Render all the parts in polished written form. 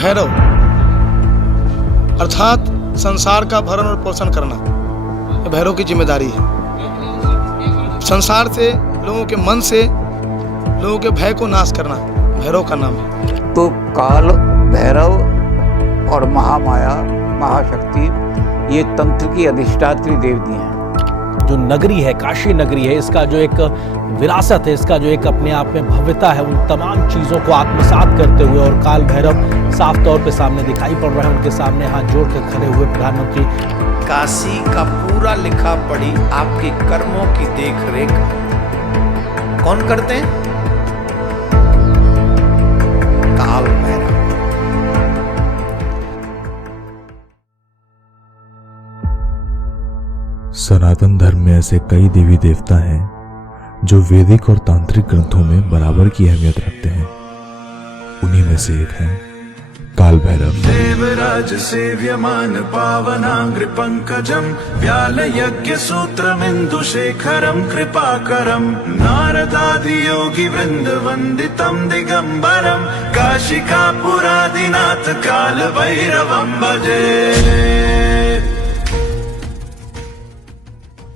भैरव अर्थात संसार का भरण और पोषण करना, ये भैरव की जिम्मेदारी है। संसार से, लोगों के मन से, लोगों के भय को नाश करना भैरव का नाम है। तो काल भैरव और महामाया, महाशक्ति, ये तंत्र की अधिष्ठात्री देवती हैं। जो नगरी है, काशी नगरी है, इसका जो एक विरासत है, इसका जो एक अपने आप में भव्यता है, उन तमाम चीज़ों को आत्मसात करते हुए और काल भैरव साफ तौर पे सामने दिखाई पड़ रहे हैं। उनके सामने हाथ जोड़ कर खड़े हुए प्रधानमंत्री। काशी का पूरा लिखा पढ़ी आपके कर्मों की देख रेख कौन करते हैं? काल भैरव। सनातन धर्म में ऐसे कई देवी देवता हैं जो वैदिक और तांत्रिक ग्रंथों में बराबर की अहमियत रखते हैं। उन्हीं में से एक है काल भैरव। देवराज सेव्यमान पावनांग्रि पंकजम व्याल यज्ञ सूत्रमिंदु शेखरम कृपाकरम नारदादि योगी वृंद वंदितम दिगंबरम काशिकापुरादिनाथ काल भैरवम भजे।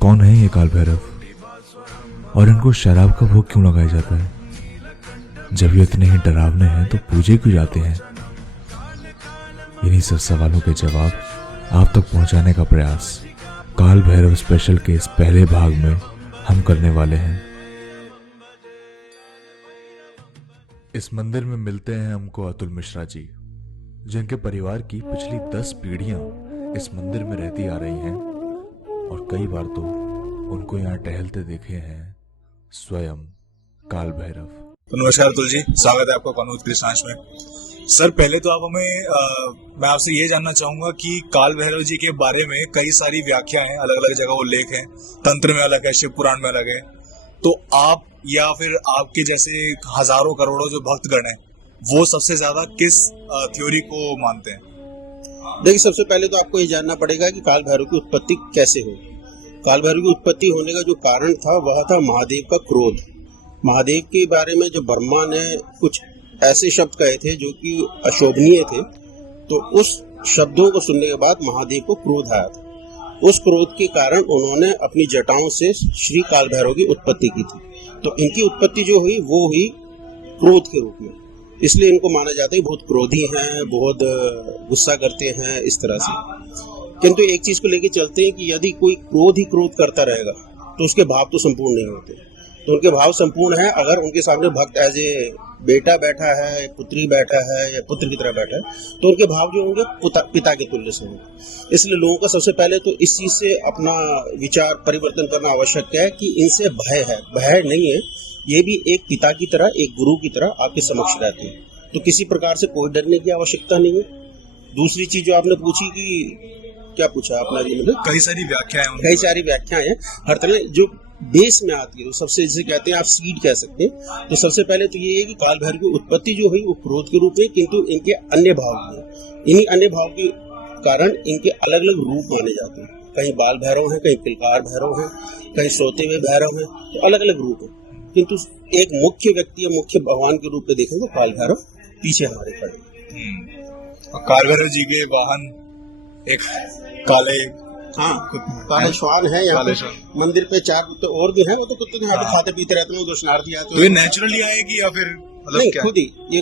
कौन है ये काल भैरव और इनको शराब का भोग क्यों लगाया जाता है? जब ये इतने ही डरावने हैं तो पूजे क्यों जाते हैं? इन्हीं सब सवालों के जवाब आप तक पहुंचाने का प्रयास काल भैरव स्पेशल के इस पहले भाग में हम करने वाले हैं। इस मंदिर में मिलते हैं हमको अतुल मिश्रा जी, जिनके परिवार की पिछली 10 पीढ़ियां इस मंदिर में रहती आ रही हैं और कई बार तो उनको यहाँ टहलते देखे हैं स्वयं काल भैरव। तो नमस्कार अतुल जी, स्वागत है आपका कॉनूज कृष्णांश में। सर, पहले तो आप हमें, मैं आपसे ये जानना चाहूंगा कि काल भैरव जी के बारे में कई सारी व्याख्याएं, अलग अलग जगह उल्लेख हैं, तंत्र में अलग है, शिव पुराण में अलग है, तो आप या फिर आपके जैसे हजारों करोड़ों जो भक्तगण हैं, वो सबसे ज्यादा किस थ्योरी को मानते हैं? देखिए, सबसे पहले तो आपको ये जानना पड़ेगा कि काल भैरव की उत्पत्ति कैसे हुई। काल भैरव की उत्पत्ति होने का जो कारण था वह था महादेव का क्रोध। महादेव के बारे में जो ब्रह्मा ने कुछ ऐसे शब्द कहे थे जो कि अशोभनीय थे, तो उस शब्दों को सुनने के बाद महादेव को क्रोध आया था। उस क्रोध के कारण उन्होंने अपनी जटाओं से श्री काल भैरव की उत्पत्ति की थी। तो इनकी उत्पत्ति जो हुई वो हुई क्रोध के रूप में, इसलिए इनको माना जाता है बहुत क्रोधी हैं, बहुत गुस्सा करते हैं, इस तरह से। किंतु एक चीज को लेके चलते हैं कि यदि कोई क्रोध ही क्रोध करता रहेगा तो उसके भाव तो संपूर्ण नहीं होते। तो उनके भाव संपूर्ण हैं अगर उनके सामने भक्त एज ए बेटा बैठा है, पुत्री बैठा है या पुत्र की तरह बैठा है, तो उनके भाव जो होंगे पिता के तुल्य से होंगे। इसलिए लोगों का सबसे पहले तो इस चीज से अपना विचार परिवर्तन करना आवश्यक है कि इनसे भय है, भय नहीं है, ये भी एक पिता की तरह, एक गुरु की तरह आपके समक्ष रहते हैं। तो किसी प्रकार से कोई डरने की आवश्यकता नहीं है। दूसरी चीज जो आपने पूछी कि क्या पूछा आपने, मतलब कई सारी व्याख्याएं हैं हर तरह जो बेस में आती है, सबसे जिसे कहते हैं आप सीड कह सकते हैं। तो सबसे पहले तो ये है कि काल भैरव की उत्पत्ति जो हुई वो क्रोध के रूप में, किंतु इनके अन्य भाव हैं। इन्हीं अन्य भाव के कारण इनके अलग अलग रूप माने जाते हैं। कहीं बाल भैरव हैं, कहीं किलकार भैरव हैं, कहीं सोते हुए भैरव हैं, तो अलग अलग रूप है। किंतु एक मुख्य व्यक्ति या मुख्य भगवान के रूप में देखें तो काल भैरव पीछे हमारे खड़े। काल भैरव जी के वाहन एक काले श्वान है। यहाँ मंदिर पे 4 कुत्ते और भी हैं, वो तो कुत्ते यहाँ पे खाते पीते रहते हैं, वो दर्शनार्थी आते हैं। तो ये नेचुरली आएगी या फिर नहीं,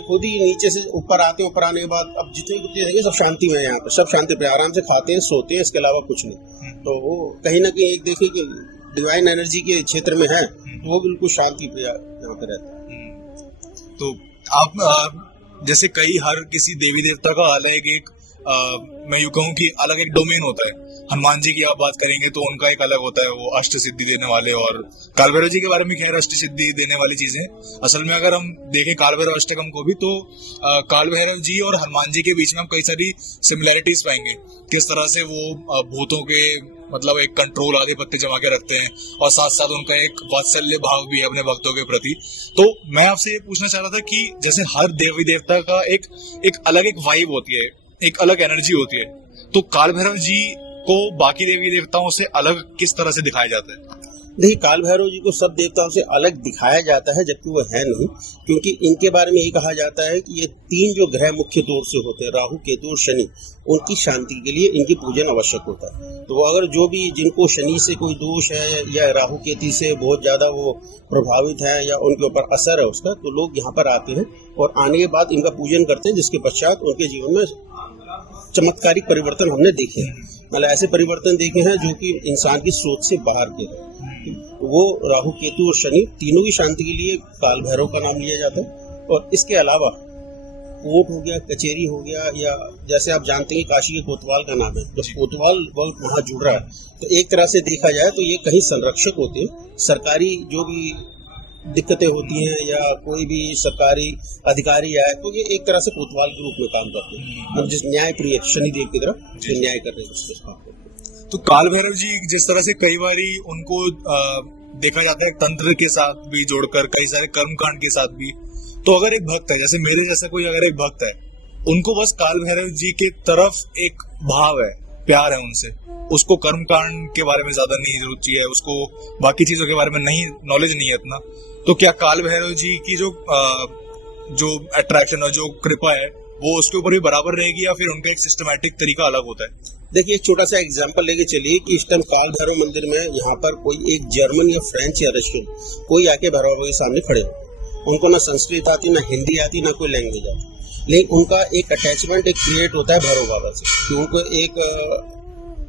खुद ही नीचे से ऊपर आते हैं। ऊपर आने के बाद अब जितने कुत्ते रहेंगे सब शांति में है, यहाँ पे सब शांति पे आराम से खाते हैं, सोते हैं, इसके अलावा कुछ नहीं। तो वो कहीं ना कहीं एक देखिए कि डिवाइन एनर्जी के क्षेत्र में है, तो वो बिल्कुल शांति पे यहाँ पे रहते हैं। तो आप जैसे हर किसी देवी देवता का अलग एक मैं यूँ कहूँ कि अलग एक डोमेन होता है। हनुमान जी की आप बात करेंगे तो उनका एक अलग होता है, वो अष्ट सिद्धि देने वाले, और काल भैरव जी के बारे में खैर अष्ट सिद्धि देने वाली चीजें। असल में अगर हम देखें काल भैरव अष्टकम को भी, तो काल भैरव जी और हनुमान जी के बीच में हम कई सारी सिमिलैरिटीज पाएंगे। किस तरह से वो भूतों के मतलब एक कंट्रोल, आधिपत्य जमा के रखते हैं, और साथ साथ उनका एक वात्सल्य भाव भी है अपने भक्तों के प्रति। तो मैं आपसे ये पूछना चाह रहा था कि जैसे हर देवी देवता का एक अलग एक वाइब होती है, एक अलग एनर्जी होती है, तो काल भैरव जी को बाकी देवी देवताओं से अलग किस तरह से दिखाया जाता है? देखिए, काल भैरव जी को सब देवताओं से अलग दिखाया जाता है, जबकि वो है नहीं, क्योंकि इनके बारे में ये कहा जाता है कि ये 3 जो ग्रह मुख्य तौर से होते हैं, राहु, केतु और शनि, उनकी शांति के लिए इनकी पूजन आवश्यक होता है। तो वो अगर जो भी जिनको शनि से कोई दोष है या राहु केतु से बहुत ज्यादा वो प्रभावित है या उनके ऊपर असर है उसका, तो लोग यहाँ पर आते हैं और आने के बाद इनका पूजन करते हैं, जिसके पश्चात उनके जीवन में चमत्कारिक परिवर्तन हमने देखे हैं। मतलब ऐसे परिवर्तन देखे हैं जो कि इंसान की सोच से बाहर के हैं। वो राहु, केतु और शनि तीनों की शांति के लिए काल भैरव का नाम लिया जाता है। और इसके अलावा कोर्ट हो गया, कचेरी हो गया, या जैसे आप जानते हैं काशी के कोतवाल का नाम है, जब कोतवाल बहुत वहाँ जुड़ रहा है, तो एक तरह से देखा जाए तो ये कहीं संरक्षक होते हैं। सरकारी जो भी दिक्कतें होती हैं या कोई भी सरकारी अधिकारी आए तो ये एक तरह से कोतवाल के रूप में काम करते हैं, जिस न्याय प्रिय शनिदेव की तरह न्याय करने का काम करते हैं। तो काल भैरव जी जिस तरह से कई बारी उनको देखा जाता है तंत्र के साथ भी जोड़कर, कई सारे कर्मकांड के साथ भी, तो अगर एक भक्त है, जैसे मेरे जैसा कोई अगर एक भक्त है, उनको बस काल भैरव जी के तरफ एक भाव है, प्यार है उनसे, उसको कर्मकांड के बारे में ज्यादा नहीं रुचि है, उसको बाकी चीजों के बारे में नहीं नॉलेज नहीं है इतना, तो क्या काल भैरव जी की जो अट्रैक्शन और जो कृपा है वो उसके ऊपर भी बराबर रहेगी या फिर उनका एक सिस्टमैटिक तरीका अलग होता है? देखिए, एक छोटा सा एग्जांपल लेके चलिए कि इस टाइम काल भैरव मंदिर में यहाँ पर कोई एक जर्मन या फ्रेंच या रशियन कोई आके भैरव बाबा के सामने खड़े हो, उनको ना संस्कृत आती, ना हिंदी आती, ना कोई लैंग्वेज आती, लेकिन उनका एक अटैचमेंट एक क्रिएट होता है भैरव बाबा से, कि उनको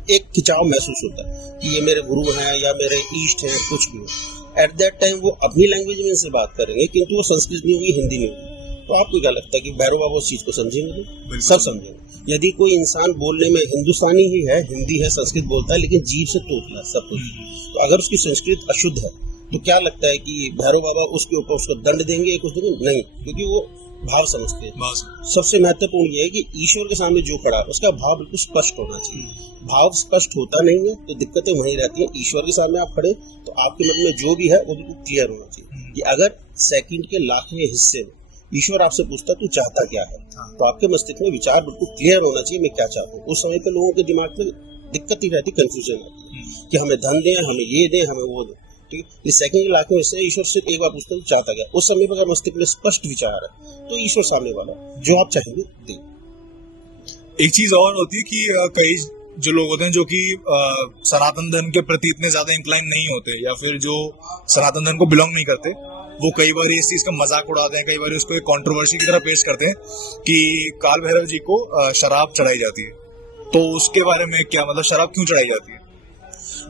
एक खिंचाव महसूस होता है कि ये मेरे गुरु हैं या मेरे ईष्ट हैं, कुछ भी हो। एट दैट टाइम वो अपनी लैंग्वेज में इनसे बात करेंगे, किंतु वो संस्कृत नहीं होगी, हिंदी नहीं होगी। तो आपको क्या लगता है कि भैरव बाबा उस चीज को समझेंगे? सब समझेंगे। यदि कोई इंसान बोलने में हिंदुस्तानी ही है, हिंदी है, संस्कृत बोलता है, लेकिन जीभ से तोतला सब कुछ, तो अगर उसकी संस्कृत अशुद्ध है तो क्या लगता है कि भैरव बाबा उसके ऊपर उसको दंड देंगे? कुछ देंगे? नहीं, क्योंकि वो भाव समझते हैं। सबसे महत्वपूर्ण ये है कि ईश्वर के सामने जो खड़ा है उसका भाव बिल्कुल स्पष्ट होना चाहिए। भाव स्पष्ट होता नहीं है तो दिक्कतें वहीं रहती हैं। ईश्वर के सामने आप खड़े तो आपके मन में जो भी है वो बिल्कुल क्लियर होना चाहिए कि अगर सेकंड के लाखवें हिस्से में ईश्वर आपसे पूछता तू चाहता क्या है, तो आपके मस्तिष्क में विचार बिल्कुल क्लियर होना चाहिए, मैं क्या चाहता हूँ। उस समय पे लोगों के दिमाग में दिक्कत ही रहती, कंफ्यूजन आती है कि हमें धन दें, हमें ये दें, हमें वो दें। ठीक है, इस सेकंड के लाखवें हिस्से ईश्वर से एक बार पूछता है चाहता क्या। उस समय पर अगर मस्तिष्क में स्पष्ट विचार है तो ईश्वर सामने वाला जो आप चाहेंगे दे। एक चीज और होती है कि कई जो लोग होते हैं जो कि सनातन धर्म के प्रति इतने ज्यादा इंक्लाइन नहीं होते या फिर जो सनातन धर्म को बिलोंग नहीं करते, वो कई बार इस चीज का मजाक उड़ाते हैं, कई बार उसको एक कंट्रोवर्सी की तरह पेश करते हैं कि काल भैरव जी को शराब चढ़ाई जाती है। तो उसके बारे में क्या मतलब, शराब क्यों चढ़ाई जाती है?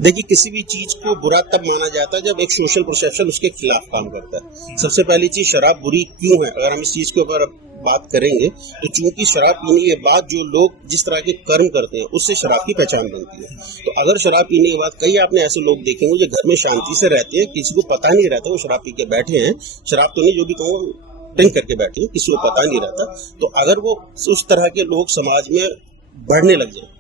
देखिए, किसी भी चीज को बुरा तब माना जाता है जब एक सोशल परसेप्शन उसके खिलाफ काम करता है। सबसे पहली चीज, शराब बुरी क्यों है? अगर हम इस चीज के ऊपर बात करेंगे तो चूंकि शराब पीने के बाद जो लोग जिस तरह के कर्म करते हैं उससे शराब की पहचान बनती है। तो अगर शराब पीने के बाद कई आपने ऐसे लोग देखेंगे जो घर में शांति से रहते हैं, किसी को पता नहीं रहता वो शराब पी के बैठे हैं, शराब तो नहीं जो भी कहूँ ड्रिंक करके बैठे हैं, किसी को पता नहीं रहता। तो अगर वो उस तरह के लोग समाज में बढ़ने लग जाए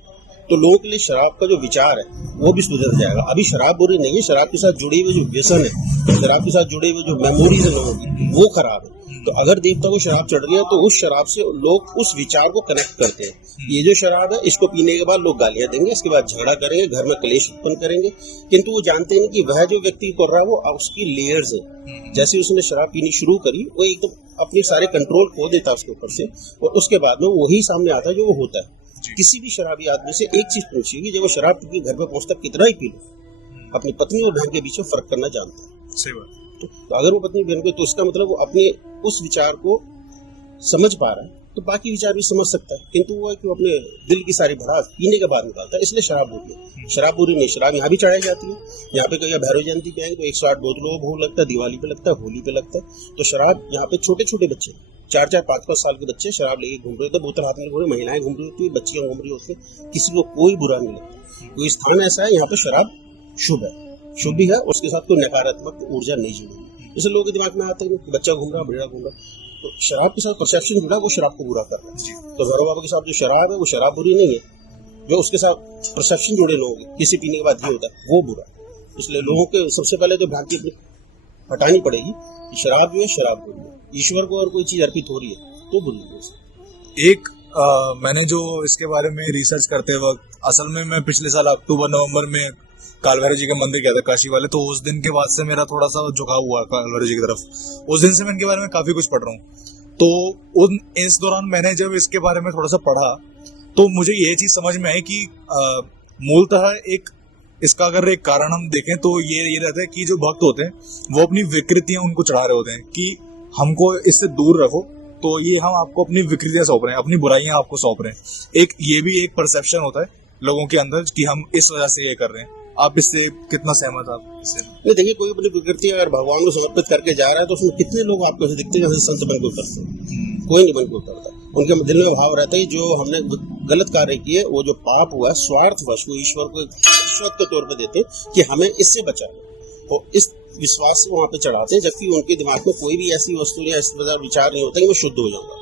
तो लोगों के लिए शराब का जो विचार है वो भी सुधर जाएगा। अभी शराब बुरी नहीं है, शराब के साथ जुड़े हुए जो व्यसन है, शराब के साथ जुड़े हुए जो मेमोरीज है लोगों की, वो खराब है। तो अगर देवता को शराब चढ़ रही है तो उस शराब से लोग उस विचार को कनेक्ट करते हैं। ये जो शराब है इसको पीने के बाद लोग गालियां देंगे, इसके बाद झगड़ा करेंगे, घर में क्लेश उत्पन्न करेंगे, किंतु वो जानते नहीं कि वह जो व्यक्ति कर रहा है वो उसकी लेयर्स है। जैसे उसने शराब पीनी शुरू करी वो एकदम अपने सारे कंट्रोल खो देता है उसके ऊपर से, और उसके बाद में वही सामने आता है जो वो होता है। किसी भी शराबी आदमी से एक चीज पूछिए कि जब वो शराब पी के घर पे पहुंचता कितना ही पी लो, अपनी पत्नी और बहन के बीच में फर्क करना जानता है। सही बात। तो अगर वो पत्नी बहन को, तो इसका मतलब वो अपने उस विचार को समझ पा रहा है तो बाकी विचार भी समझ सकता है, किंतु वो है कि वो अपने दिल की सारी भड़ास पीने के बाद निकालता है, इसलिए शराब बुरी है। शराब बुरी नहीं, शराब यहाँ भी चढ़ाई जाती है। यहाँ पे कहीं भैरव जयंती पे आएंगे तो 108 बोतलों भोग लगता है, दिवाली पे लगता है, होली पे लगता है। तो शराब यहाँ पे छोटे छोटे बच्चे 4-4, 5-5 साल के बच्चे शराब लेके घूम रहे थे, बोतल हाथ में घूम रहे, महिलाएं घूम रही होती है, बच्चियां घूम रही होती है, किसी को कोई बुरा नहीं लगता। कोई स्थान ऐसा है यहाँ पे शराब शुभ है, शुभ भी है, उसके साथ कोई नकारात्मक ऊर्जा नहीं जुड़ी। जैसे लोगों के दिमाग में आता है कि बच्चा घूम रहा, बूढ़ा घूम रहा, तो शराब के साथ परसेप्शन जुड़ा, वो शराब को बुरा कर रहा है। तो भैरव बाबा के साथ जो शराब है वो शराब बुरी नहीं है, जो उसके साथ परसेप्शन जुड़े लोगों के किसी पीने के बाद ये होता है वो बुरा। इसलिए लोगों के सबसे पहले तो भ्रांति अपनी हटानी पड़ेगी कि शराब जो है शराब बुरी है। ईश्वर को और कोई चीज अर्पित हो रही है तो बुरी है। एक मैंने जो इसके बारे में रिसर्च करते वक्त, असल में मैं पिछले साल अक्टूबर नवंबर में काल भैरव जी का मंदिर गया था काशी वाले, तो उस दिन के बाद से मेरा थोड़ा सा झुकाव हुआ काल भैरव जी की तरफ। उस दिन से मैं इनके बारे में काफी कुछ पढ़ रहा हूँ। तो इस दौरान मैंने जब इसके बारे में थोड़ा सा पढ़ा तो मुझे ये चीज समझ में आई कि मूलतः इसका अगर एक कारण हम देखें तो ये रहता है कि जो भक्त होते हैं वो अपनी विकृतियां उनको चढ़ा रहे होते हैं कि हमको इससे दूर रखो, तो ये हम आपको अपनी विकृतियां सौंप रहे हैं, अपनी बुराइयां आपको सौंप रहे हैं। ये भी एक परसेप्शन होता है लोगों के अंदर कि हम इस वजह से ये कर रहे हैं। आप इससे कितना सहमत आप इससे? नहीं, देखिए, कोई अपनी विकृति अगर भगवान को समर्पित करके जा रहा है तो उसमें कितने लोग आपको ऐसे दिखते हैं जैसे संत बन को करते हैं? कोई नहीं बन को करता। उनके दिल में भाव रहता है जो हमने गलत कार्य किए, वो जो पाप हुआ है स्वार्थवश वो ईश्वर को रिश्वत के तौर पर देते हैं कि हमें इससे बचाना, और इस विश्वास से वहां पे चढ़ाते हैं, जबकि उनके दिमाग में कोई भी ऐसी वस्तु या इस प्रकार विचार नहीं होता कि मैं शुद्ध हो जाऊंगा।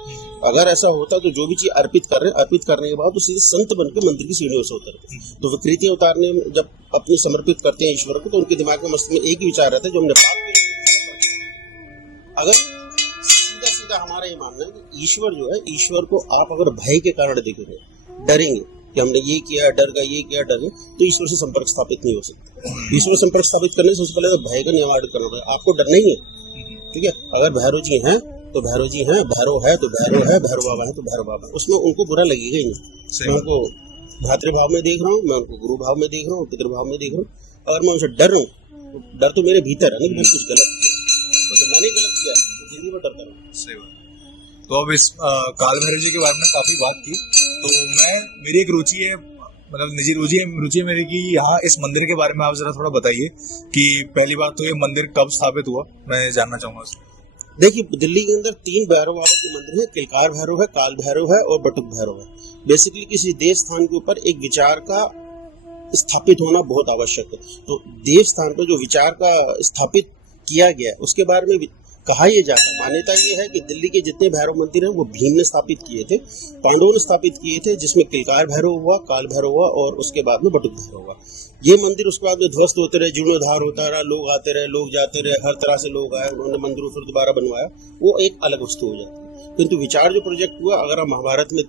अगर ऐसा होता तो जो भी चीज अर्पित कर रहे हैं, अर्पित करने के बाद तो सीधे संत बन के मंदिर की सीढ़ियों से उतरते हैं। तो विकृतियां उतारने में जब अपनी समर्पित करते हैं ईश्वर को, तो उनके दिमाग में मस्तिष्क में एक ही विचार रहता है, जो हमने पाप किया। अगर सीधा सीधा हमारा ये मानना है कि ईश्वर जो है, ईश्वर को आप अगर भय के कारण देखेंगे, डरेंगे कि हमने ये किया, डर गया, ये किया, डर गया, तो ईश्वर से संपर्क स्थापित नहीं हो सकता। ईश्वर से संपर्क स्थापित करने से सबसे पहले तो भय का निवारण करना पड़ेगा। आपको डर नहीं है, ठीक है? अगर भैरव जी हैं तो भैरव जी हैं, भैरव है तो भैरव है, भैरव बाबा है तो भैरव बाबा है, उसमें उनको बुरा लगेगा ही नहीं। मैं उनको भातृभाव में देख रहा हूँ, मैं उनको गुरु भाव में देख रहा हूँ, पितृभाव में देख रहा हूँ। अगर मैं उनसे डर रहा हूँ तो डर तो मेरे भीतर है ना कि मैं कुछ गलत किया, तो मैंने गलत किया तो जिंदगी में डरता रहूँ। सही बात। तो अब इस काल भैरव जी के बारे में काफी बात की, तो मेरी एक रुचि है, मतलब निजी रुचि है मेरी कि यहाँ इस मंदिर के बारे में आप जरा थोड़ा बताइए कि पहली बात तो ये मंदिर कब स्थापित हुआ, मैं जानना चाहूंगा। देखिए, दिल्ली के अंदर 3 भैरव बाबा के मंदिर है। किलकार भैरव है, काल भैरव है और बटुक भैरव है। बेसिकली किसी देव स्थान के ऊपर एक विचार का स्थापित होना बहुत आवश्यक है। तो देव स्थान पर जो विचार का स्थापित किया गया उसके बारे में कहा यह जाता है, मान्यता ये है कि दिल्ली के जितने भैरव मंदिर हैं वो भीम ने स्थापित किए थे, पांडवों ने स्थापित किए थे, जिसमें किलकार भैरव हुआ, काल भैरव हुआ और उसके बाद में बटुक भैरव हुआ। ये मंदिर उसके बाद में ध्वस्त होते रहे, जीर्णोद्धार होता रहा, लोग आते रहे, लोग जाते रहे, हर तरह से लोग आए, उन्होंने मंदिर फिर दोबारा बनवाया, वो एक अलग वस्तु हो जाती है। किंतु विचार जो प्रोजेक्ट हुआ, अगर हम महाभारत में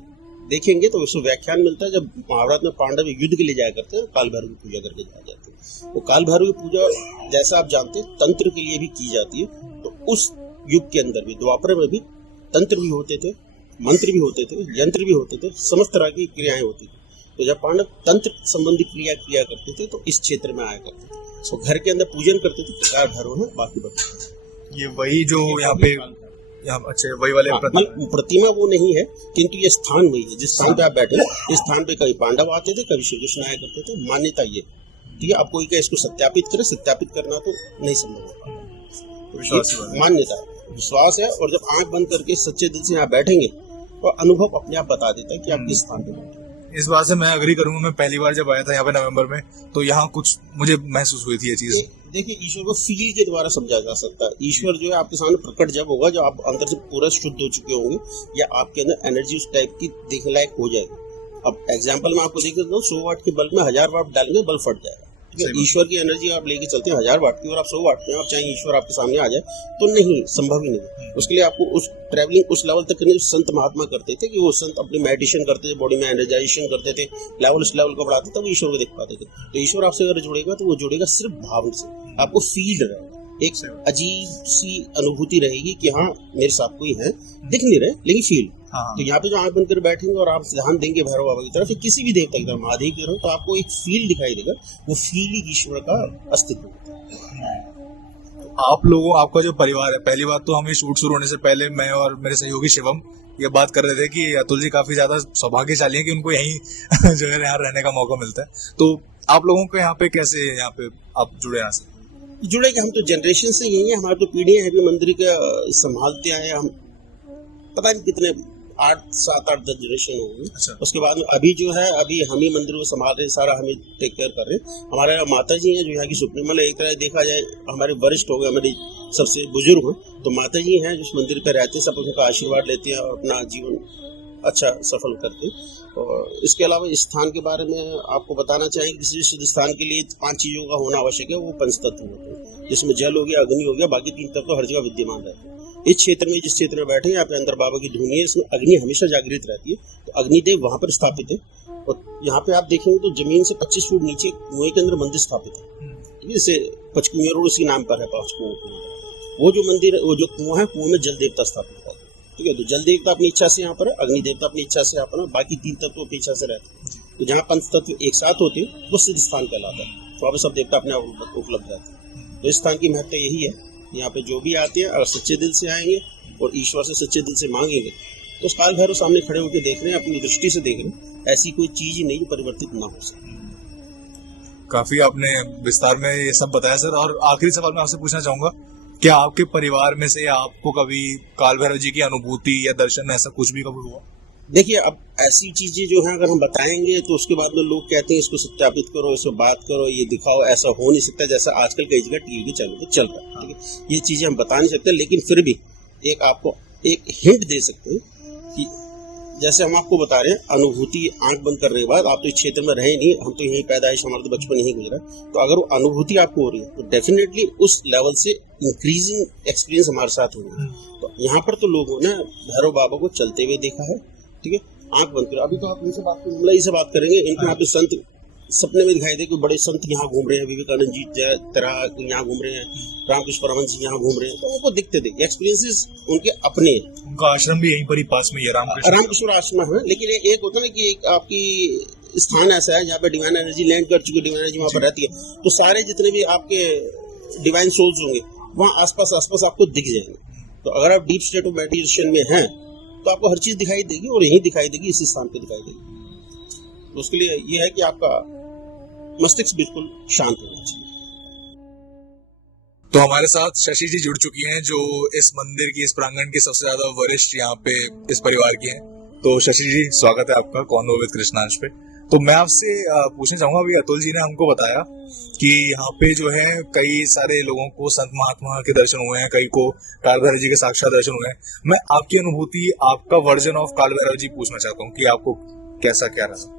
देखेंगे तो उसमें व्याख्यान मिलता है। जब महाभारत में पांडव युद्ध के लिए जाया करते हैं, काल भैरव की पूजा करके जाया जाते हैं। वो काल भैरव की पूजा जैसा आप जानते हैं तंत्र के लिए भी की जाती है, तो उस युग के अंदर भी, द्वापर में भी तंत्र भी होते थे, मंत्र भी होते थे, यंत्र भी होते थे, समस्त तरह की क्रियाएं होती थी। तो जब पांडव तंत्र संबंधी क्रिया किया करते थे तो इस क्षेत्र में आया करते थे, तो घर के अंदर पूजन करते थे। किलकार भैरव है, बाकी बता ये वही जो यहाँ पे अच्छा वही वाले प्रतिमा वो नहीं है, किंतु ये स्थान वही है जिस स्थान पे आप बैठे। इस स्थान पे कभी पांडव आते थे, कभी श्री कृष्ण आया करते थे। मान्यता ये, ठीक है? आप कोई क्या इसको सत्यापित करे, सत्यापित करना तो नहीं संभव है, मान्यता है, विश्वास है। और जब आंख बंद करके सच्चे दिल से यहाँ बैठेंगे तो अनुभव अपने आप बता देता है कि आप किस स्थान पे बैठे। इस बात से मैं अग्री करूंगा। मैं पहली बार जब आया था यहाँ पे नवंबर में, तो यहाँ कुछ मुझे महसूस हुई थी ये चीज। देखिए, ईश्वर को फील के द्वारा समझा जा सकता है। ईश्वर जो है आपके सामने प्रकट जब होगा, जब आप अंदर से पूरा शुद्ध हो चुके होंगे या आपके अंदर एनर्जी उस टाइप की देखने लायक हो जाएगी। अब एग्जाम्पल में आपको देख देता हूँ, 100 वाट के बल्ब में 1000 वाट डालेंगे, बल्ब फट जाएगा। ईश्वर की एनर्जी आप लेके चलते हैं 1000 वाट की और आप 100 वाट की, आप चाहे ईश्वर आपके सामने आ जाए तो नहीं, संभव ही नहीं। उसके लिए आपको उस ट्रैवलिंग उस लेवल तक करनी। संत महात्मा करते थे कि वो संत अपनी मेडिटेशन करते थे, बॉडी में एनर्जाइजेशन करते थे, लेवल उस लेवल को बढ़ाते, तब ईश्वर को देख पाते थे। तो ईश्वर आपसे अगर जुड़ेगा तो वो जुड़ेगा सिर्फ भाव से, आपको फील रहेगा, एक अजीब सी अनुभूति रहेगी कि हाँ मेरे साथ कोई है, दिख नहीं रहे लेकिन फील। तो यहाँ पे जो आंख बंद कर बैठेंगे और आप ध्यान देंगे भैरव बाबा की तरफ या किसी भी देवता की तरफ, महादेव की तरफ, तो आपको एक फील दिखाई देगा। वो फील ही ईश्वर का अस्तित्व है। आप लोगों, आपका जो परिवार है, पहली बात तो हमें शूट शुरू होने से पहले मैं और मेरे सहयोगी शिवम ये बात कर रहे थे कि अतुल जी काफी ज्यादा सौभाग्यशाली है कि उनको यहीं जो है यहाँ रहने का मौका मिलता है। तो आप लोगों को यहाँ पे कैसे, यहाँ पे आप जुड़े यहाँ से? जुड़े कि हम तो जनरेशन से यही है, हमारी तो पीढ़ियां हैं मंदिर का संभालते आए हम, पता नहीं कितने 8, 7, 8, 10 जनरेशन हो गई। अच्छा। उसके बाद अभी जो है, अभी हम ही मंदिर को संभाल रहे, सारा हम ही टेक केयर कर रहे हैं। हमारे माता जी हैं जो यहाँ की सुप्रीम, मतलब एक तरह देखा जाए हमारे वरिष्ठ हो गए, हमारे सबसे बुजुर्ग हैं, तो माता जी हैं जो इस मंदिर पर रहते हैं, सब उनका आशीर्वाद लेते हैं और अपना जीवन अच्छा सफल करते। और इसके अलावा इस स्थान के बारे में आपको बताना चाहेंगे, किसी सिद्ध स्थान के लिए 5 चीज़ों का होना आवश्यक है, वो पंचतत्व होते हैं, जिसमें जल हो गया, अग्नि हो गया, बाकी 3 तत्व हर जगह विद्यमान रहते हैं। इस क्षेत्र में, जिस क्षेत्र में बैठे हैं, यहाँ पे अंदर बाबा की धुनी है, इसमें अग्नि हमेशा जागृत रहती है, तो अग्निदेव वहाँ पर स्थापित है। और यहाँ पे आप देखेंगे तो जमीन से 25 फुट नीचे कुएं के अंदर मंदिर स्थापित है, जैसे पचकुइया रोड उसी नाम पर है, 5 कुएं। वो जो मंदिर, वो जो कुआं है, कुएं में जल देवता स्थापित है, ठीक है। तो जल देवता अपनी इच्छा से यहाँ पर है, अग्नि देवता अपनी इच्छा से यहाँ पर है, बाकी 3 तत्व अपनी इच्छा से रहते हैं। तो जहाँ पंच तत्व एक साथ होते हैं वो सिद्ध स्थान कहलाता है, तो वहाँ पे सब देवता अपने आप उपलब्ध रहते हैं। तो इस स्थान की महत्ता यही है, यहाँ पे जो भी आते हैं अगर सच्चे दिल से आएंगे और ईश्वर से सच्चे दिल से मांगेंगे, तो उस काल भैरव सामने खड़े होकर देख रहे हैं, अपनी दृष्टि से देख रहे हैं, ऐसी कोई चीज ही नहीं जो परिवर्तित ना हो सके। काफी आपने विस्तार में ये सब बताया सर। और आखिरी सवाल मैं आपसे पूछना चाहूंगा, क्या आपके परिवार में से या आपको कभी काल भैरव जी की अनुभूति या दर्शन ऐसा कुछ भी कभी हुआ? देखिए, अब ऐसी चीजें जो है अगर हम बताएंगे तो उसके बाद में लोग कहते हैं इसको सत्यापित करो, इसको बात करो, ये दिखाओ, ऐसा हो नहीं सकता, जैसा आजकल कई जगह टीवी के चैनल पे चल रहा है, ठीक है। ये चीजें हम बता नहीं सकते, लेकिन फिर भी एक आपको एक हिंट दे सकते हैं कि जैसे हम आपको बता रहे हैं, अनुभूति आंख बंद करने के बाद, आप तो इस क्षेत्र में रहे नहीं, हम तो यहीं पैदाइश, हमारा तो बचपन यहीं गुजरा, तो अगर वो अनुभूति आपको हो रही है तो डेफिनेटली उस लेवल से इंक्रीजिंग एक्सपीरियंस हमारे साथ हो रहा है। तो यहाँ पर तो लोगों ने भैरव बाबा को चलते हुए देखा है, ठीक है। आंख बंद करो, अभी तो आप इनसे बात करेंगे, से बात करेंगे, इनके यहाँ पे संत सपने में दिखाई दे कि बड़े संत यहाँ घूम रहे हैं, विवेकानंद जी तरह यहाँ घूम रहे हैं, रामकृष्ण परमहंस जी यहाँ घूम रहे हैं, तो उनको दिखते थे, एक्सपीरियंसेस उनके अपने। उनका आश्रम भी यहीं पर ही पास में है, रामकृष्ण आश्रम है। लेकिन एक होता है ना कि एक आपकी स्थान ऐसा है जहाँ पे डिवाइन एनर्जी लैंड कर चुकी है, डिवाइन एनर्जी वहाँ पर रहती है, तो सारे जितने भी आपके डिवाइन सोल्स होंगे वहाँ आसपास आपको दिख जाएंगे। तो अगर आप डीप स्टेट ऑफ मेडिटेशन में हैं तो आपको हर चीज दिखाई देगी, और यही दिखाई देगी, इसी स्थान पे दिखाई देगी। तो उसके लिए ये है कि आपका मस्तिष्क बिल्कुल शांत होना चाहिए। तो हमारे साथ शशि जी जुड़ चुकी हैं, जो इस मंदिर की, इस प्रांगण की सबसे ज्यादा वरिष्ठ यहाँ पे इस परिवार की हैं। तो शशि जी, स्वागत है आपका कौन हो विद कृष्णांश पे। तो मैं आपसे पूछना चाहूंगा, अभी अतुल जी ने हमको बताया कि यहाँ पे जो है कई सारे लोगों को संत महात्मा के दर्शन हुए हैं, कई को काल भैरव जी के साक्षात दर्शन हुए हैं। मैं आपकी अनुभूति, आपका वर्जन ऑफ काल भैरव जी पूछना चाहता हूँ कि आपको कैसा क्या रहा?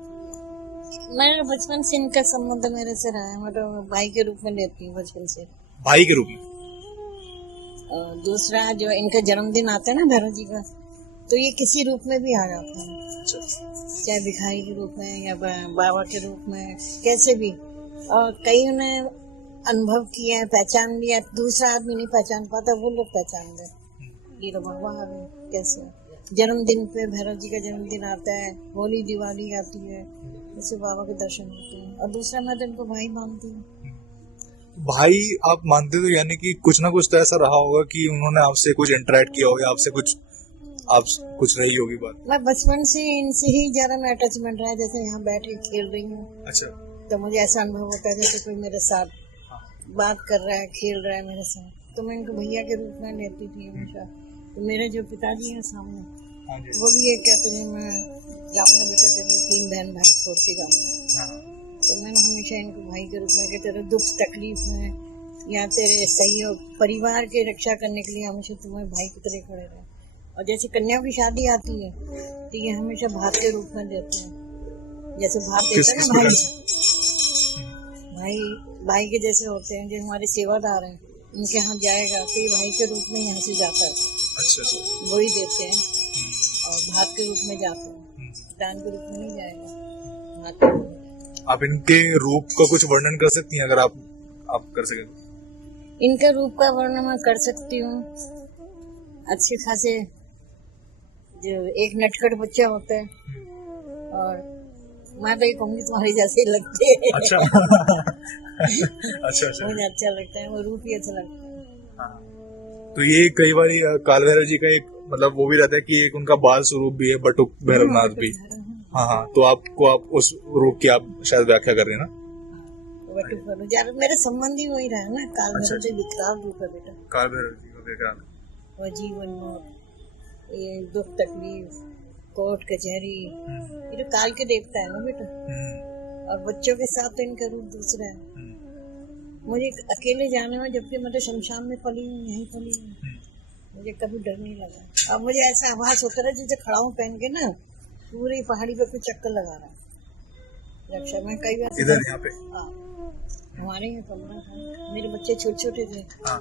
मेरा बचपन से इनका संबंध मेरे से रहा है, मतलब भाई के रूप में लेती हूँ बचपन से। भाई के रूप में? दूसरा जो इनका जन्मदिन आता है ना भैरव जी का, तो ये किसी रूप में भी आ जाते हैं, चाहे भिखारी के रूप में या बाबा के रूप में, कैसे भी। और कई ने अनुभव किया है, पहचान लिया, दूसरा आदमी नहीं पहचान पाता, वो लोग पहचान गए ये तो बाबा आ गए। कैसे जन्मदिन पे भैरव जी का जन्मदिन आता है, होली दिवाली आती है, इससे बाबा के दर्शन होते हैं। और दूसरा मैं तो इनको भाई मानती हूँ। भाई आप मानते हो, यानी कि कुछ ना कुछ तो ऐसा रहा होगा कि उन्होंने आपसे कुछ इंटरेक्ट किया होगा, आपसे कुछ रही होगी बात। मैं बचपन से इनसे ही ज्यादा में अटैचमेंट रहा है, जैसे यहाँ बैठ के खेल रही हूँ। अच्छा। तो मुझे ऐसा अनुभव होता है जैसे कोई मेरे साथ बात कर रहा है, खेल रहा है मेरे साथ, तो मैं इनको भैया के रूप में लेती थी हमेशा। तो मेरे जो पिताजी हैं सामने, वो भी ये कहते हैं मैं जाऊंगा बेटा, तेरे 3 बहन भाई छोड़ के जाऊंगा। तो मैंने हमेशा इनको भाई के रूप में, कि तेरे दुख तकलीफ में या तेरे सहयोग, परिवार के रक्षा करने के लिए हमेशा तुम्हें भाई की तरह खड़े रहे। और जैसे कन्या की शादी आती है तो ये हमेशा भात के रूप में देते हैं, जैसे भात देते हैं ना भाई के जैसे होते हैं, जो हमारे सेवादार हैं, उनके यहाँ जाएगा तो ये भाई के रूप में यहाँ से जाता है। अच्छा। वही देते हैं, और भात के रूप में जाते हैं, दान के रूप में नहीं जाएगा, भात के रूप में। आप इनके रूप का कुछ वर्णन कर सकती हैं, अगर आप कर सके? इनके रूप का वर्णन मैं कर सकती हूँ। अच्छे खासे जो एक नटखट बच्चा होता है, और मैं तो ये कहूँगी तुम्हारे जैसे लगते हैं। अच्छा। अच्छा। मुझे अच्छा लगता है, वो रूप ही अच्छा लगता है। तो ये कई बार काल भैरव जी का एक मतलब वो भी रहता है कि एक उनका बाल स्वरूप भी है, बटुक भैरवनाथ भी। हाँ। तो आप उस रूप की आप शायद व्याख्या कर रहे हैं ना? मेरे संबंधी वही रहा है ना, काल भैरव जी विकराल रूप है बेटा। काल भैरव जी का विकराल, और जीवन मौत, ये दुख तकलीफ, कोर्ट कचहरी, ये तो काल के देवता है ना बेटा। और बच्चों के साथ तो इनका रूप दूसरा है। मुझे अकेले जाने में, जबकि मैं तो शमशान में पली हूँ, यहीं पली हूँ, मुझे कभी डर नहीं लगा। अब मुझे ऐसा आभास होता रहा जैसे खड़ा हूँ पहन के ना, पूरी पहाड़ी पे कुछ चक्कर लगा रहा है रक्षा में कई बार इधर यहाँ पे हाँ, हमारे यहाँ कमरा था, मेरे बच्चे छोटे छोटे थे। हाँ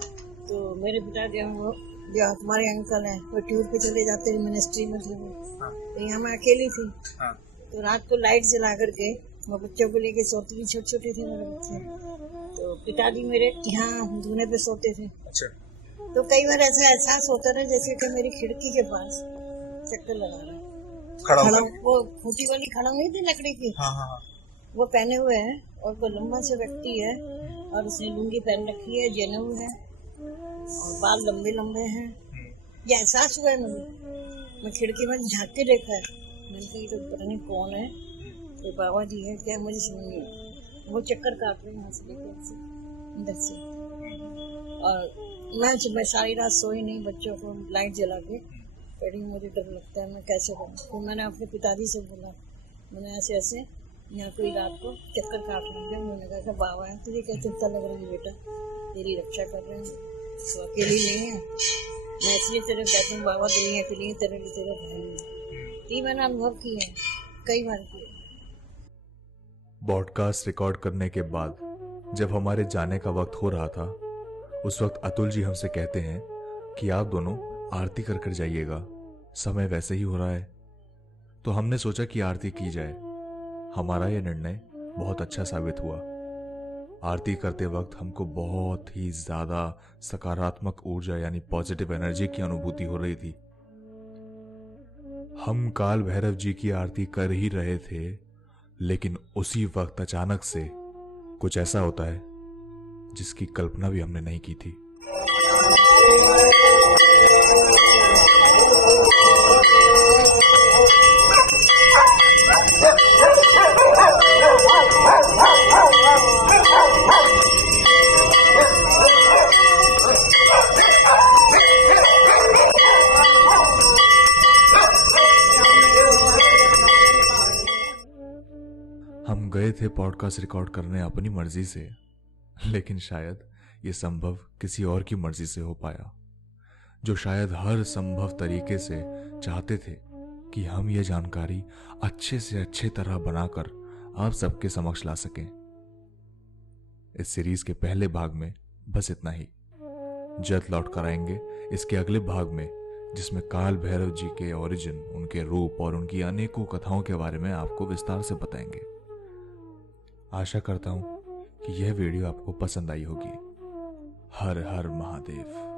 तो मेरे पिताजी वो जो हमारे अंकल हैं वो टूर पे चले जाते थे, मिनिस्ट्री में थे वो। हाँ तो यहाँ मैं अकेली थी। हाँ तो रात को लाइट जला करके वो बच्चों को लेके सोती थी, छोटे छोटे थे मेरे बच्चे। तो पिताजी मेरे यहाँ धुने पे सोते थे। अच्छा तो कई बार ऐसा एहसास होता था जैसे कि मेरी खिड़की के पास चक्कर लगा रहा है। खड़ा खड़ा होकर वो खूंटी वाली खड़ा नहीं थी लकड़ी की, हाँ हाँ हाँ वो पहने हुए हैं और वो लंबा से व्यक्ति है और उसने लुंगी पहन रखी है, जनेऊ है और बाल लंबे लंबे हैं। ये एहसास हुआ है मुझे, मैं खिड़की में झांक के देखा है, मैंने कहा ये तो पता नहीं कौन है, ये बाबा जी है क्या, मुझे समझ नहीं आया। वो चक्कर काट रहे हैं यहाँ से लेकर ऐसे अंदर से। और मैं सारी रात सोई नहीं, बच्चों को लाइट जला के पड़ी, मुझे डर लगता है मैं कैसे करूँ। तो मैंने अपने पिताजी से बोला, मैंने ऐसे ऐसे यहाँ कोई रात को चक्कर काट रहे हैं। मैंने कहा कि बाबा है, तुझे क्या चिंता लग रही है बेटा, तेरी रक्षा कर रहे हैं, तो अकेली नहीं है, मैं इसलिए तेरे कहती हूँ बाबा दुनिया के लिए तेरे भाई है। ये मैंने अनुभव किया है, कई बार किया। पॉडकास्ट रिकॉर्ड करने के बाद जब हमारे जाने का वक्त हो रहा था, उस वक्त अतुल जी हमसे कहते हैं कि आप दोनों आरती कर कर जाइएगा, समय वैसे ही हो रहा है। तो हमने सोचा कि आरती की जाए। हमारा यह निर्णय बहुत अच्छा साबित हुआ। आरती करते वक्त हमको बहुत ही ज्यादा सकारात्मक ऊर्जा यानी पॉजिटिव एनर्जी की अनुभूति हो रही थी। हम काल भैरव जी की आरती कर ही रहे थे, लेकिन उसी वक्त अचानक से कुछ ऐसा होता है जिसकी कल्पना भी हमने नहीं की थी। हम गए थे पॉडकास्ट रिकॉर्ड करने अपनी मर्जी से, लेकिन शायद ये संभव किसी और की मर्जी से हो पाया, जो शायद हर संभव तरीके से चाहते थे कि हम ये जानकारी अच्छे से अच्छे तरह बनाकर आप सबके समक्ष ला सकें। इस सीरीज के पहले भाग में बस इतना ही। जल्द लौट कर आएंगे इसके अगले भाग में, जिसमें काल भैरव जी के ओरिजिन, उनके रूप और उनकी अनेकों कथाओं के बारे में आपको विस्तार से बताएंगे। आशा करता हूं कि यह वीडियो आपको पसंद आई होगी। हर हर महादेव।